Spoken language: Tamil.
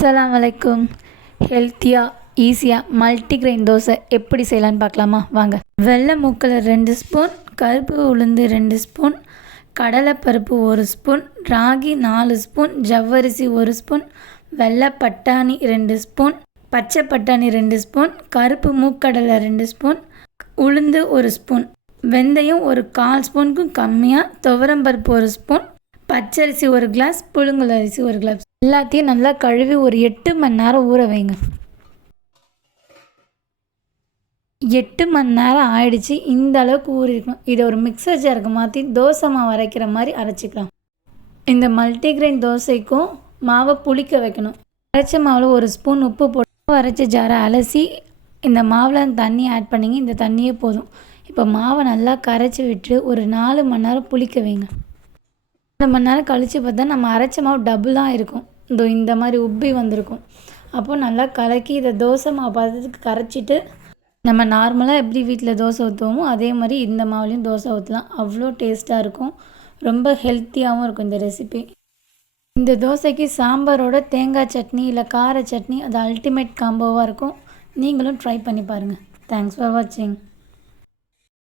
அஸ்ஸலாமு அலைக்கும். ஹெல்த்தியாக ஈஸியாக மல்டிக்ரெயின் தோசை எப்படி செய்யலான்னு பார்க்கலாமா? வாங்க. வெள்ளை மூக்கல் 2 ஸ்பூன், கருப்பு உளுந்து 2 ஸ்பூன், கடலைப்பருப்பு 1 ஸ்பூன், ராகி 4 ஸ்பூன், ஜவ்வரிசி 1 ஸ்பூன், வெள்ளை பட்டாணி 2 ஸ்பூன், பச்சை பட்டாணி 2 ஸ்பூன், கருப்பு மூக்கடலை 2 ஸ்பூன், உளுந்து 1 ஸ்பூன், வெந்தயம் ஒரு 1/4 ஸ்பூனுக்கும் கம்மியாக, துவரம்பருப்பு 1 ஸ்பூன், பச்சரிசி 1 கிளாஸ், புழுங்கல் அரிசி 1 கிளாஸ். எல்லாத்தையும் நல்லா கழுவி ஒரு 8 மணி நேரம் ஊற வைங்க. 8 மணி நேரம் ஆயிடுச்சு. இந்த அளவுக்கு ஊறிக்கணும். இதை ஒரு மிக்சர் ஜாருக்கு மாற்றி தோசை மாவு அரைக்கிற மாதிரி அரைச்சிக்கலாம். இந்த மல்டிக்ரெயின் தோசைக்கும் மாவை புளிக்க வைக்கணும். அரைச்ச மாவில் 1 ஸ்பூன் உப்பு போட்டு அரைச்ச ஜாரை அலசி இந்த மாவில் தண்ணி ஆட் பண்ணிங்க. இந்த தண்ணியே போதும். இப்போ மாவை நல்லா கரைச்சி விட்டு ஒரு 4 மணி நேரம் புளிக்க வைங்க. 4 மணி நேரம் கழித்து பார்த்தா நம்ம அரைச்ச மாவு டபுளாக இருக்கும். இந்த மாதிரி உப்பி வந்திருக்கும். அப்போது நல்லா கலக்கி இதை தோசை மாவு பதத்துக்கு கரைச்சிட்டு நம்ம நார்மலாக எப்படி வீட்டில் தோசை ஊற்றுவோமோ அதே மாதிரி இந்த மாவுலேயும் தோசை ஊற்றலாம். அவ்வளோ டேஸ்ட்டாக இருக்கும். ரொம்ப ஹெல்த்தியாகவும் இருக்கும் இந்த ரெசிபி. இந்த தோசைக்கு சாம்பாரோட தேங்காய் சட்னி இல்லை கார சட்னி அது அல்டிமேட் காம்போவாக இருக்கும். நீங்களும் ட்ரை பண்ணி பாருங்கள். தேங்க்ஸ் ஃபார் வாட்சிங்.